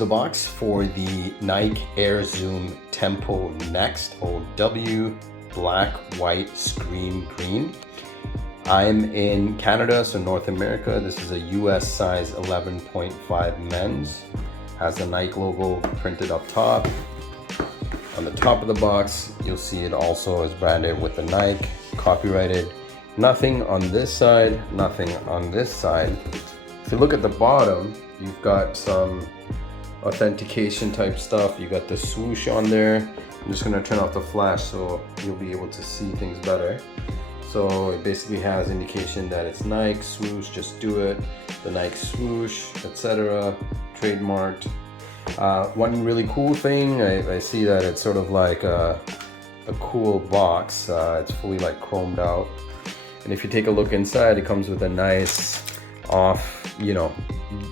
the box for the Nike Air Zoom Tempo Next OW black, white, screen green. I'm in Canada, so North America. This is a US size 11.5 men's. Has the Nike logo printed up top. On the top of the box, you'll see it also is branded with the Nike, copyrighted. Nothing on this side, nothing on this side. If you look at the bottom, you've got some authentication type stuff. You got the swoosh on there. I'm just gonna turn off the flash so you'll be able to see things better. So it basically has indication that it's Nike, swoosh, just do it, the Nike swoosh, etc. Trademarked. One really cool thing, I see that it's sort of like a cool box. It's fully like chromed out. And if you take a look inside, it comes with a nice off,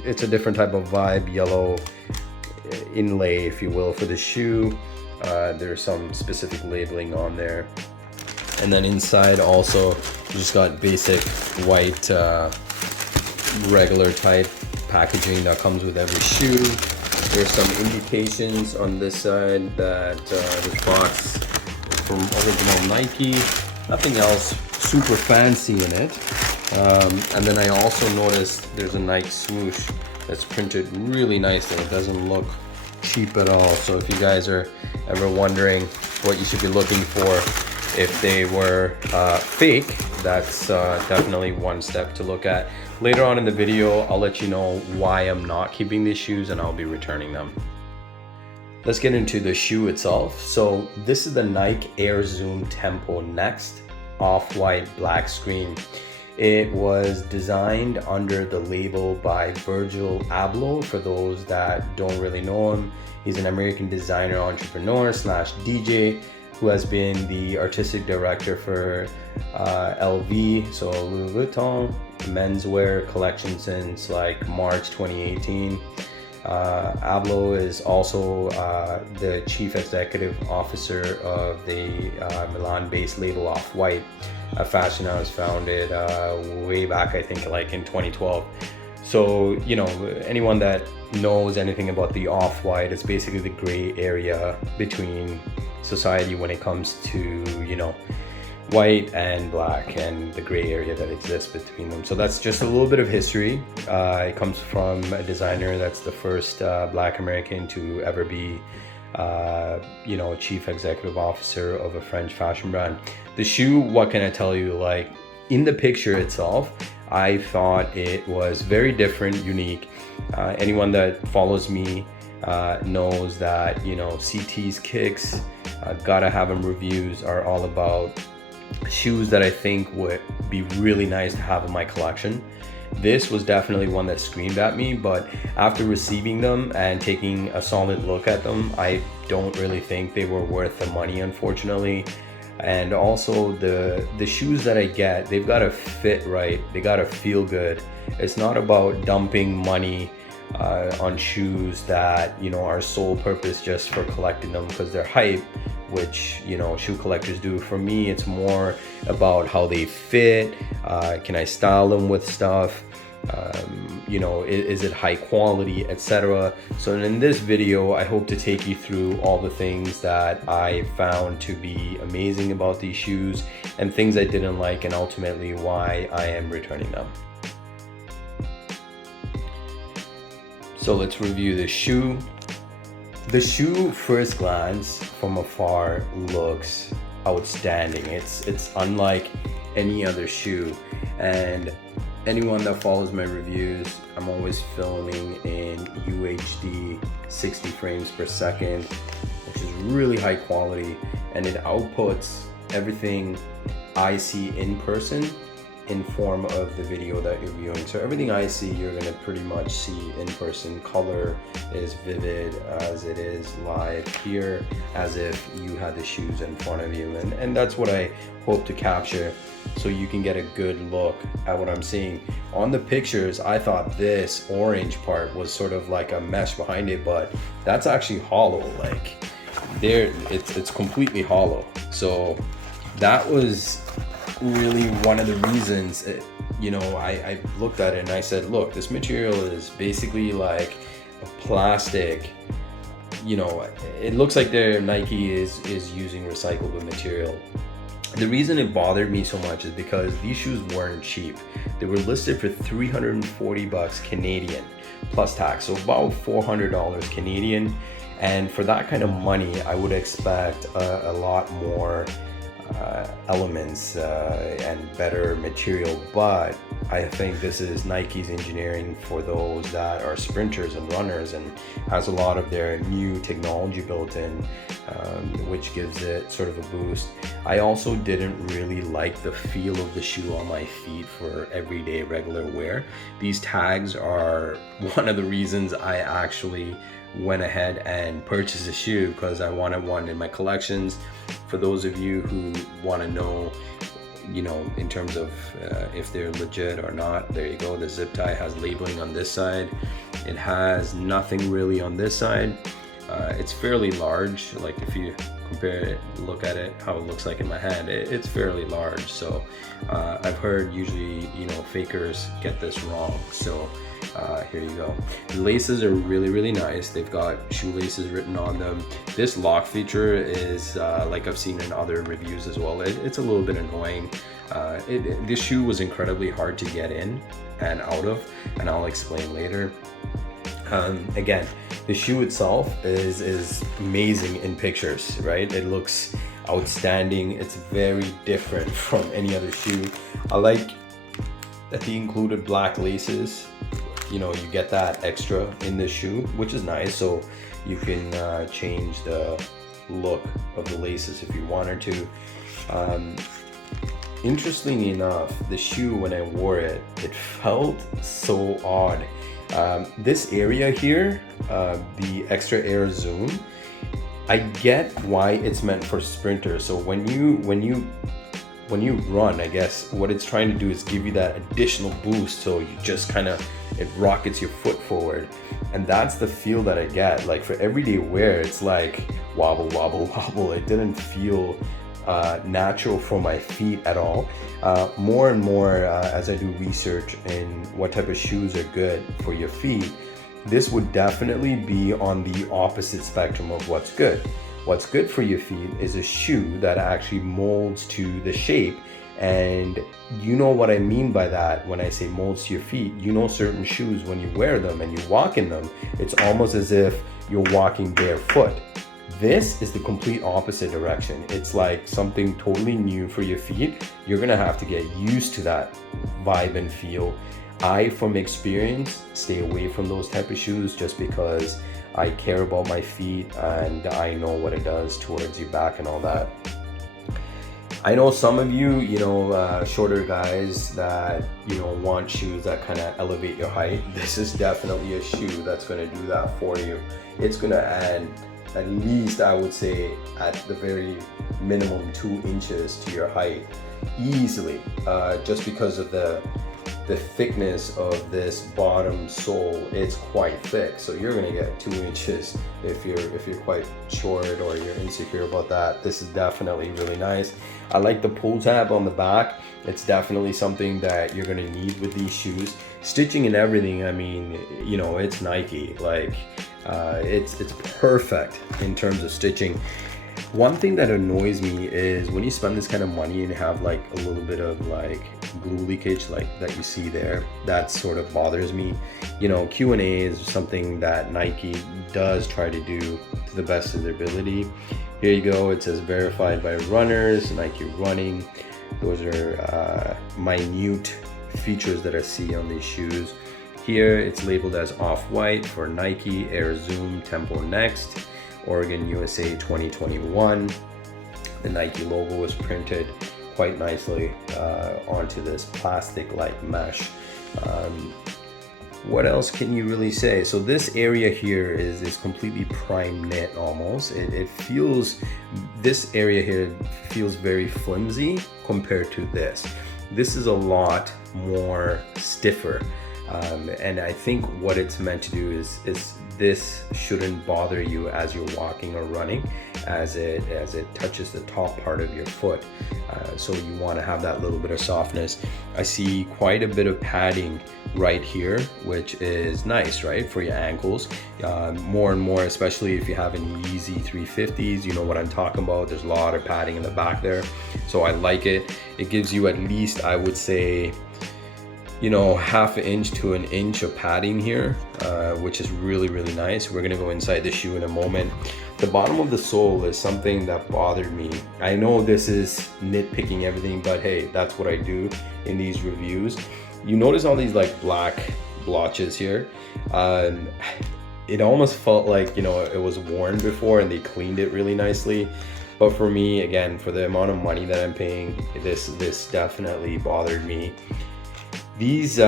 it's a different type of vibe, yellow inlay, if you will, for the shoe. There's some specific labeling on there. And then inside also, you just got basic white, regular type packaging that comes with every shoe. There's some indications on this side that this box is from original Nike. Nothing else super fancy in it. And then I also noticed there's a Nike swoosh that's printed really nicely. It doesn't look cheap at all. So if you guys are ever wondering what you should be looking for if they were fake, that's definitely one step to look at. Later on in the video, I'll let you know why I'm not keeping these shoes and I'll be returning them. Let's get into the shoe itself. So this is the Nike Air Zoom Tempo Next off-white black screen. It was designed under the label by VIRGILABLOH. For those that don't really know him, he's an American designer, entrepreneur slash DJ who has been the artistic director for LV, so Louis Vuitton menswear collection since like March 2018. Abloh is also the chief executive officer of the Milan-based label Off-White, a fashion house founded way back, I think, like in 2012. So, anyone that knows anything about the Off-White, it's basically the gray area between society when it comes to, white and black, and the gray area that exists between them. So that's just a little bit of history. It comes from a designer that's the first black American to ever be chief executive officer of a French fashion brand. The shoe, what can I tell you, like in the picture itself, I thought it was very different, unique. Anyone that follows me knows that CT's kicks, gotta have them reviews, are all about shoes that I think would be really nice to have in my collection. This was definitely one that screamed at me, but after receiving them and taking a solid look at them, I don't really think they were worth the money, unfortunately. And also the shoes that I get, they've got to fit right, they got to feel good. It's not about dumping money on shoes that are sole purpose just for collecting them because they're hype, which shoe collectors do. For me, it's more about how they fit. Can I style them with stuff? Is it high quality, etc. So in this video, I hope to take you through all the things that I found to be amazing about these shoes and things I didn't like, and ultimately why I am returning them. So let's review the shoe. The shoe, first glance from afar, looks outstanding. It's unlike any other shoe, and anyone that follows my reviews, I'm always filming in UHD 60 frames per second, which is really high quality, and it outputs everything I see in person in form of the video that you're viewing. So everything I see, you're gonna pretty much see in person. Color is vivid as it is live here, as if you had the shoes in front of you. And that's what I hope to capture, so you can get a good look at what I'm seeing. On the pictures, I thought this orange part was sort of like a mesh behind it, but that's actually hollow. Like there, it's completely hollow. So that was really one of the reasons I looked at it and I said, look, this material is basically like plastic, you know, it looks like their Nike is using recyclable material. The reason it bothered me so much is because these shoes weren't cheap. They were listed for 340 bucks Canadian plus tax, so about $400 Canadian. And for that kind of money, I would expect a lot more elements and better material, but I think this is Nike's engineering for those that are sprinters and runners, and has a lot of their new technology built in, which gives it sort of a boost. I also didn't really like the feel of the shoe on my feet for everyday regular wear. These tags are one of the reasons I actually went ahead and purchased a shoe, because I wanted one in my collections. For those of you who want to know, you know, in terms of if they're legit or not, there you go. The zip tie has labeling on this side. It has nothing really on this side. It's fairly large. Like if you compare it, look at it, how it looks like in my hand, it's fairly large. So I've heard usually, you know, fakers get this wrong. So here you go. The laces are really nice. They've got shoelaces written on them. This lock feature is like I've seen in other reviews as well. It's a little bit annoying. This shoe was incredibly hard to get in and out of, and I'll explain later. Again, the shoe itself is amazing in pictures, right? It looks outstanding. It's very different from any other shoe. I like that the included black laces. You know, you get that extra in this shoe, which is nice. So you can change the look of the laces if you wanted to. Interestingly enough, the shoe, when I wore it, it felt so odd. This area here, the extra air zoom, I get why it's meant for sprinters. So when you run, I guess what it's trying to do is give you that additional boost, so you just kind of, it rockets your foot forward, and that's the feel that I get. Like for everyday wear, it's like wobble wobble wobble. It didn't feel natural for my feet at all. More and more as I do research in what type of shoes are good for your feet, this would definitely be on the opposite spectrum of what's good. What's good for your feet is a shoe that actually molds to the shape. And you know what I mean by that when I say molds to your feet. You know, certain shoes, when you wear them and you walk in them, it's almost as if you're walking barefoot. This is the complete opposite direction. It's like something totally new for your feet. You're gonna have to get used to that vibe and feel. I, from experience, stay away from those type of shoes just because I care about my feet and I know what it does towards your back and all that. I know some of you, shorter guys that, want shoes that kind of elevate your height. This is definitely a shoe that's going to do that for you. It's going to add at least, I would say, at the very minimum 2 inches to your height easily, just because of the thickness of this bottom sole. It's quite thick, so you're gonna get 2 inches if you're quite short or you're insecure about that. This is definitely really nice. I like the pull tab on the back. It's definitely something that you're gonna need with these shoes. Stitching and everything, I mean, it's Nike. Like, it's perfect in terms of stitching. One thing that annoys me is when you spend this kind of money and have like a little bit of like glue leakage like that you see there, that sort of bothers me. Q&A is something that Nike does try to do to the best of their ability. Here you go, it says verified by runners, Nike running. Those are minute features that I see on these shoes. Here it's labeled as Off-White for Nike AIRZOOMTEMPONEXT, Oregon, USA 2021. The Nike logo is printed quite nicely onto this plastic-like mesh. What else can you really say? So this area here is completely prime knit almost. It feels, this area here feels very flimsy compared to this. This is a lot more stiffer. And I think what it's meant to do is this shouldn't bother you as you're walking or running, as it touches the top part of your foot. So you want to have that little bit of softness. I see quite a bit of padding right here, which is nice, right, for your ankles. More and more, especially if you have any Yeezy 350s, you know what I'm talking about. There's a lot of padding in the back there, so I like it. It gives you at least, I would say, you know, half an inch to an inch of padding here, which is really, really nice. We're gonna go inside the shoe in a moment. The bottom of the sole is something that bothered me. I know this is nitpicking everything, but hey, that's what I do in these reviews. You notice all these like black blotches here. It almost felt like, you know, it was worn before and they cleaned it really nicely. But for me, again, for the amount of money that I'm paying, this definitely bothered me. These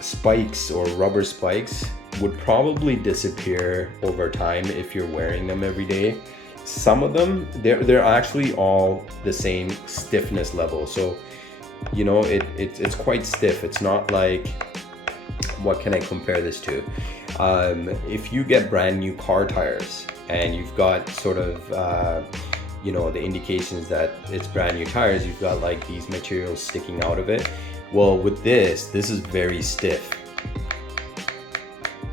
spikes or rubber spikes would probably disappear over time if you're wearing them every day. Some of them, they're actually all the same stiffness level. So, you know, it's quite stiff. It's not like, what can I compare this to? If you get brand new car tires and you've got sort of, you know, the indications that it's brand new tires, you've got like these materials sticking out of it. Well, with this is very stiff.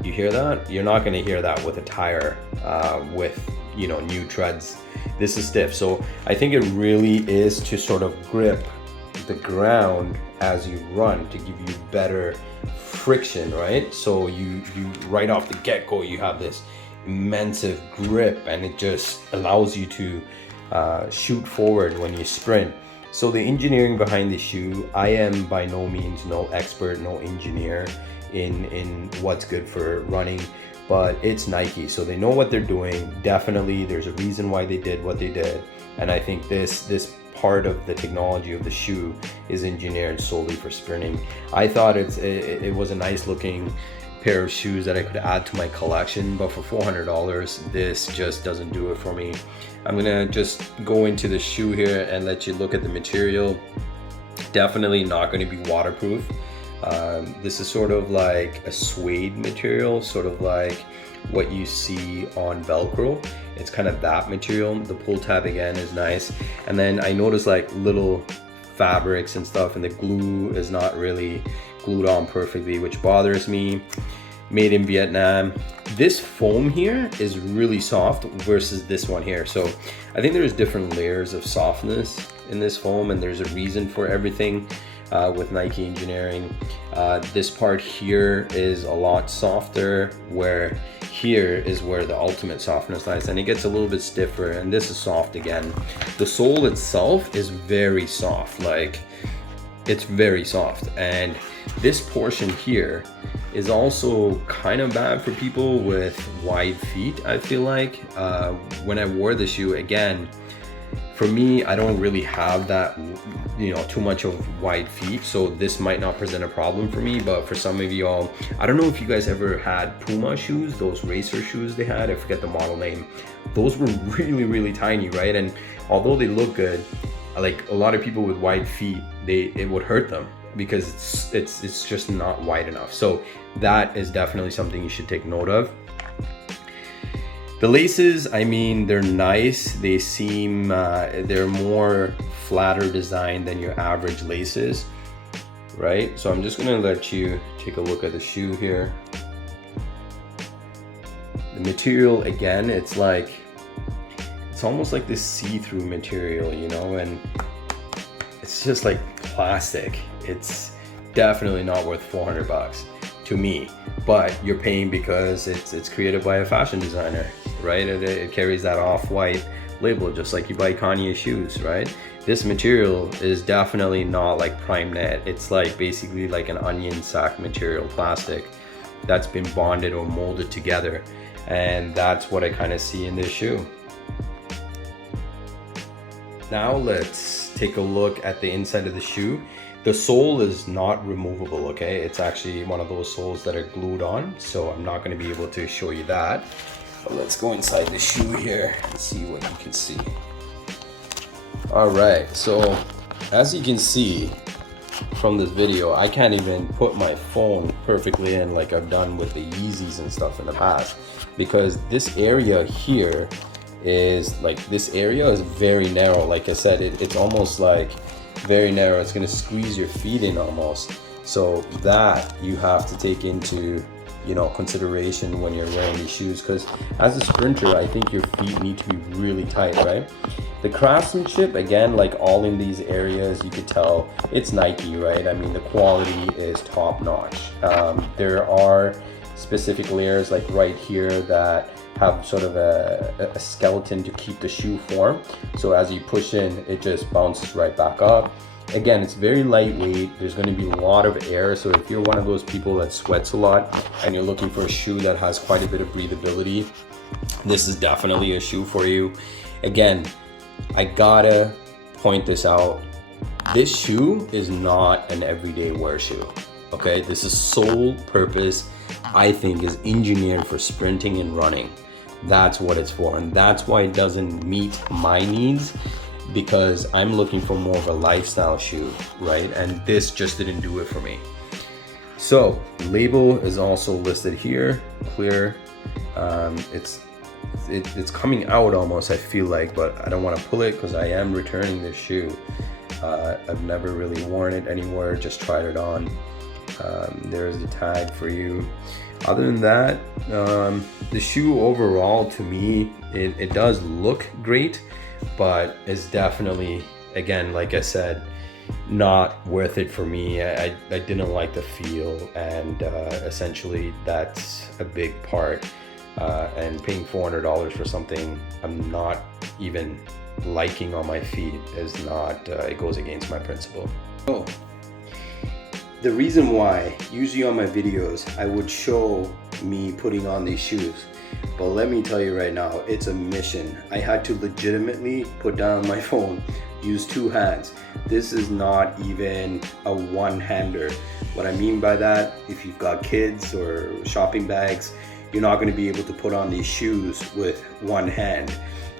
You hear that? You're not gonna hear that with a tire with, you know, new treads. This is stiff. So I think it really is to sort of grip the ground as you run to give you better friction, right? So you right off the get-go, you have this immense grip and it just allows you to shoot forward when you sprint. So the engineering behind the shoe, I am by no means no expert, no engineer in what's good for running, but it's Nike, so they know what they're doing. Definitely there's a reason why they did what they did, and I think this part of the technology of the shoe is engineered solely for sprinting. I thought it was a nice looking pair of shoes that I could add to my collection, but for $400 this just doesn't do it for me. I'm gonna just go into the shoe here and let you look at the material. Definitely not going to be waterproof. This is sort of like a suede material, sort of like what you see on Velcro. It's kind of that material. The pull tab again is nice, and then I noticed like little fabrics and stuff, and the glue is not really glued on perfectly, which bothers me. Made in Vietnam. This foam here is really soft versus this one here. So I think there's different layers of softness in this foam, and there's a reason for everything with Nike engineering. This part here is a lot softer, where here is where the ultimate softness lies, and it gets a little bit stiffer, and this is soft again. The sole itself is very soft, like it's very soft, and this portion here is also kind of bad for people with wide feet. I feel like when I wore the shoe, again, for me, I don't really have that, you know, too much of wide feet, so this might not present a problem for me. But for some of y'all, I don't know if you guys ever had Puma shoes, those racer shoes they had, I forget the model name. Those were really, really tiny, right? And although they look good, like a lot of people with wide feet, it would hurt them because it's just not wide enough. So that is definitely something you should take note of. The laces, I mean, they're nice. They seem, they're more flatter design than your average laces, right? So I'm just gonna let you take a look at the shoe here. The material, again, it's like, it's almost like this see-through material, you know, and it's just like plastic. It's definitely not worth 400 bucks to me, but you're paying because it's created by a fashion designer, right? It carries that off-white label, just like you buy Kanye shoes, right? This material is definitely not like prime net. It's like basically like an onion sack material, plastic that's been bonded or molded together, and that's what I kind of see in this shoe. Now let's take a look at the inside of the shoe. The sole is not removable, okay? It's actually one of those soles that are glued on, so I'm not going to be able to show you that. But let's go inside the shoe here and see what you can see. All right, so as you can see, from this video, I can't even put my phone perfectly in like I've done with the Yeezys and stuff in the past, because this area here is like, this area is very narrow. Like I said, it's almost like very narrow. It's going to squeeze your feet in almost. So that you have to take into, you know, consideration when you're wearing these shoes, because as a sprinter, I think your feet need to be really tight, right? The craftsmanship, again, like all in these areas, you could tell it's Nike, right? I mean, the quality is top notch. There are specific layers like right here that have sort of a skeleton to keep the shoe form. So as you push in, it just bounces right back up. Again, it's very lightweight. There's going to be a lot of air. So if you're one of those people that sweats a lot and you're looking for a shoe that has quite a bit of breathability, this is definitely a shoe for you. Again, I gotta point this out. This shoe is not an everyday wear shoe. Okay, this is sole purpose, I think, is engineered for sprinting and running. That's what it's for, and that's why it doesn't meet my needs, because I'm looking for more of a lifestyle shoe, right? And this just didn't do it for me. So label is also listed here, clear. It's coming out almost, I feel like, but I don't want to pull it because I am returning this shoe. I've never really worn it anywhere, just tried it on. There's the tag for you. Other than that, the shoe overall, to me, it does look great, but it's definitely, again, like I said, not worth it for me. I didn't like the feel, and essentially that's a big part. And paying $400 for something I'm not even liking on my feet is not, it goes against my principle. So the reason why usually on my videos I would show me putting on these shoes, but let me tell you right now, it's a mission. I had to legitimately put down my phone, use two hands. This is not even a one-hander. What I mean by that, if you've got kids or shopping bags, you're not going to be able to put on these shoes with one hand.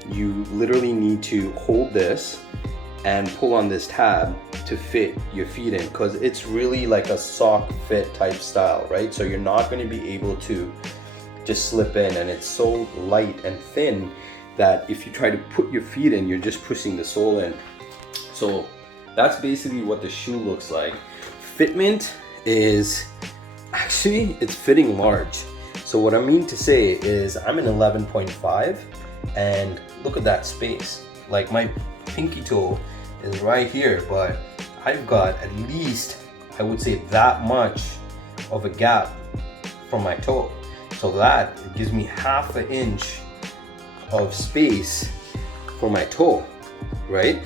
You literally need to hold this and pull on this tab to fit your feet in, because it's really like a sock fit type style, right? So you're not going to be able to just slip in, and it's so light and thin that if you try to put your feet in, you're just pushing the sole in. So that's basically what the shoe looks like. Fitment is actually, it's fitting large. So what I mean to say is I'm an 11.5, and look at that space. Like my pinky toe is right here, but I've got at least, I would say, that much of a gap from my toe. So that gives me half an inch of space for my toe, right?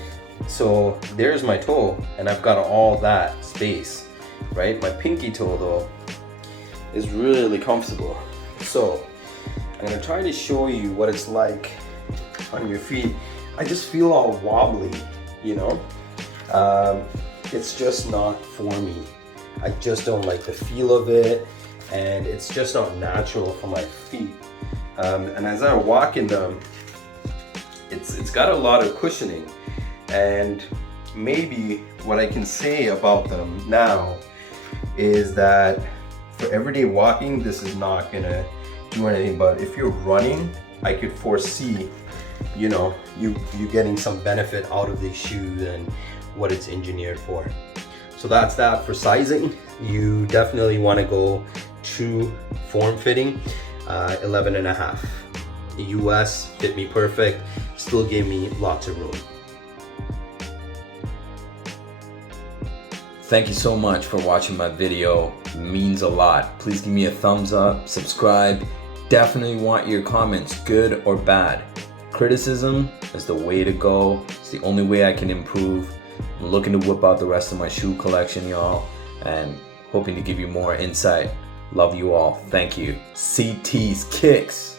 So there's my toe, and I've got all that space, right? My pinky toe though is really comfortable. So I'm gonna try to show you what it's like on your feet. I just feel all wobbly, you know? It's just not for me. I just don't like the feel of it, and it's just not natural for my feet. And as I walk in them, it's got a lot of cushioning, and maybe what I can say about them now is that for everyday walking, this is not gonna do anything, but if you're running, I could foresee, you know, you getting some benefit out of these shoes and what it's engineered for. So that's that for sizing. You definitely want to go true form fitting. 11.5. The US fit me perfect, still gave me lots of room. Thank you so much for watching my video. It means a lot. Please give me a thumbs up, subscribe. Definitely want your comments, good or bad. Criticism is the way to go. It's the only way I can improve. I'm looking to whip out the rest of my shoe collection, y'all, and hoping to give you more insight. Love you all. Thank you. CT's Kicks.